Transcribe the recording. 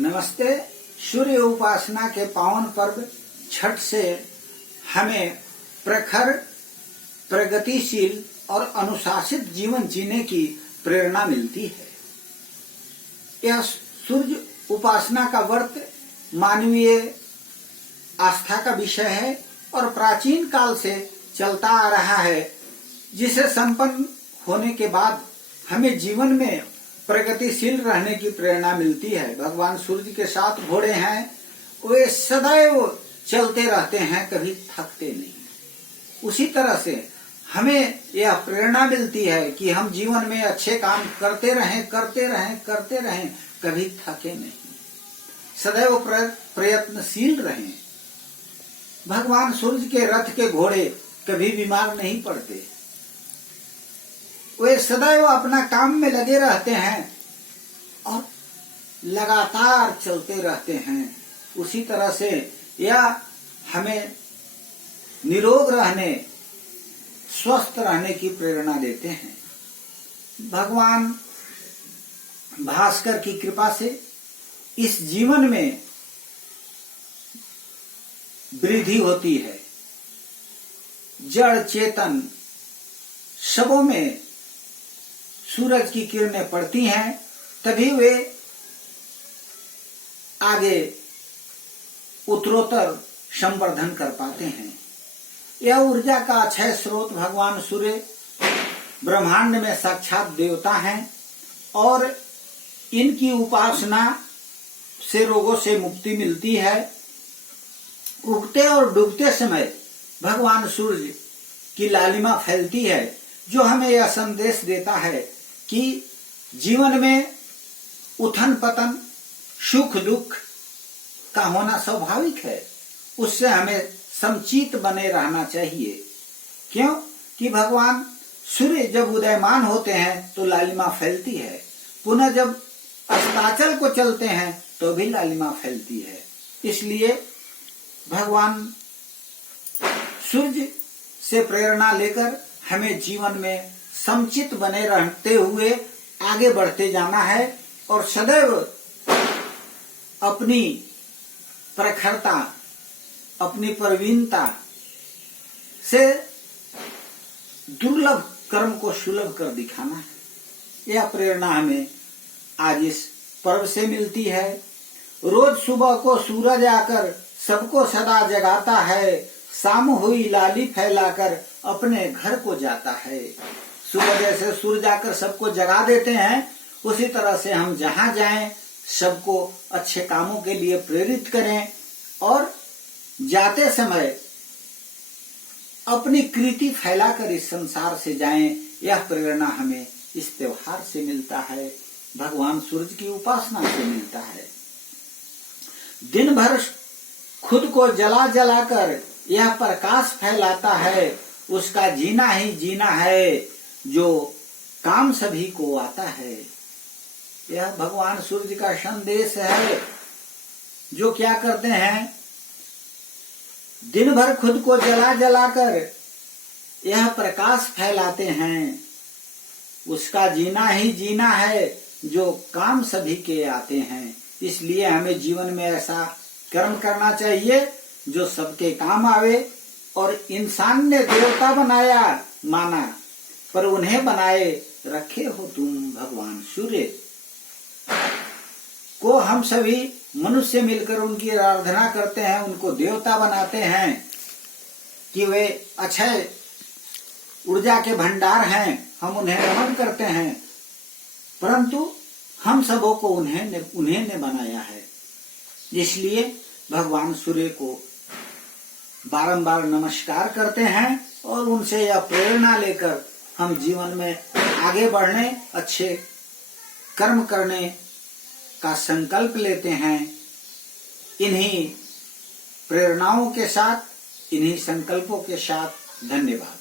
नमस्ते। सूर्य उपासना के पावन पर्व छठ से हमें प्रखर, प्रगतिशील और अनुशासित जीवन जीने की प्रेरणा मिलती है। यह सूर्य उपासना का व्रत मानवीय आस्था का विषय है और प्राचीन काल से चलता आ रहा है, जिसे संपन्न होने के बाद हमें जीवन में प्रगतिशील रहने की प्रेरणा मिलती है। भगवान सूर्य के साथ घोड़े हैं, वे सदैव चलते रहते हैं, कभी थकते नहीं। उसी तरह से हमें यह प्रेरणा मिलती है कि हम जीवन में अच्छे काम करते रहें, कभी थके नहीं, सदैव प्रयत्नशील रहें। भगवान सूर्य के रथ के घोड़े कभी बीमार नहीं पड़ते, वे सदैव अपना काम में लगे रहते हैं और लगातार चलते रहते हैं। उसी तरह से यह हमें निरोग रहने, स्वस्थ रहने की प्रेरणा देते हैं। भगवान भास्कर की कृपा से इस जीवन में वृद्धि होती है। जड़ चेतन सबों में सूरज की किरणें पड़ती हैं, तभी वे आगे उत्तरोत्तर संवर्धन कर पाते हैं। यह ऊर्जा का अक्षय स्रोत भगवान सूर्य ब्रह्मांड में साक्षात देवता हैं और इनकी उपासना से रोगों से मुक्ति मिलती है। उगते और डूबते समय भगवान सूर्य की लालिमा फैलती है, जो हमें यह संदेश देता है कि जीवन में उथन पतन, सुख दुख का होना स्वाभाविक है। उससे हमें समचित बने रहना चाहिए। क्यों कि भगवान सूर्य जब उदयमान होते हैं तो लालिमा फैलती है, पुनः जब अस्ताचल को चलते हैं तो भी लालिमा फैलती है। इसलिए भगवान सूर्य से प्रेरणा लेकर हमें जीवन में समचित बने रहते हुए आगे बढ़ते जाना है और सदैव अपनी प्रखरता, अपनी प्रवीणता से दुर्लभ कर्म को सुलभ कर दिखाना है। यह प्रेरणा हमें आज इस पर्व से मिलती है। रोज सुबह को सूरज आकर सबको सदा जगाता है, शाम हुई लाली फैलाकर अपने घर को जाता है। सुबह जैसे सूरज आकर सबको जगा देते हैं, उसी तरह से हम जहां जाएं सबको अच्छे कामों के लिए प्रेरित करें और जाते समय अपनी कृति फैलाकर इस संसार से जाएं। यह प्रेरणा हमें इस त्योहार से मिलता है, भगवान सूर्य की उपासना से मिलता है। दिन भर खुद को जला जलाकर यह प्रकाश फैलाता है, उसका जीना ही जीना है, जो काम सभी को आता है। यह भगवान सूर्य का संदेश है, जो क्या करते हैं, दिन भर खुद को जला जलाकर यह प्रकाश फैलाते हैं। उसका जीना ही जीना है, जो काम सभी के आते हैं। इसलिए हमें जीवन में ऐसा कर्म करना चाहिए जो सबके काम आवे। और इंसान ने देवता बनाया माना, पर उन्हें बनाए रखे हो तुम भगवान सूर्य को। हम सभी मनुष्य मिलकर उनकी आराधना करते हैं, उनको देवता बनाते हैं कि वे अक्षय ऊर्जा के भंडार हैं, हम उन्हें नमन करते हैं। परंतु हम सबों को उन्हें ने बनाया है। इसलिए भगवान सूर्य को बारंबार नमस्कार करते हैं और उनसे यह प्रेरणा लेकर हम जीवन में आगे बढ़ने, अच्छे कर्म करने का संकल्प लेते हैं। इन्हीं प्रेरणाओं के साथ, इन्हीं संकल्पों के साथ धन्यवाद।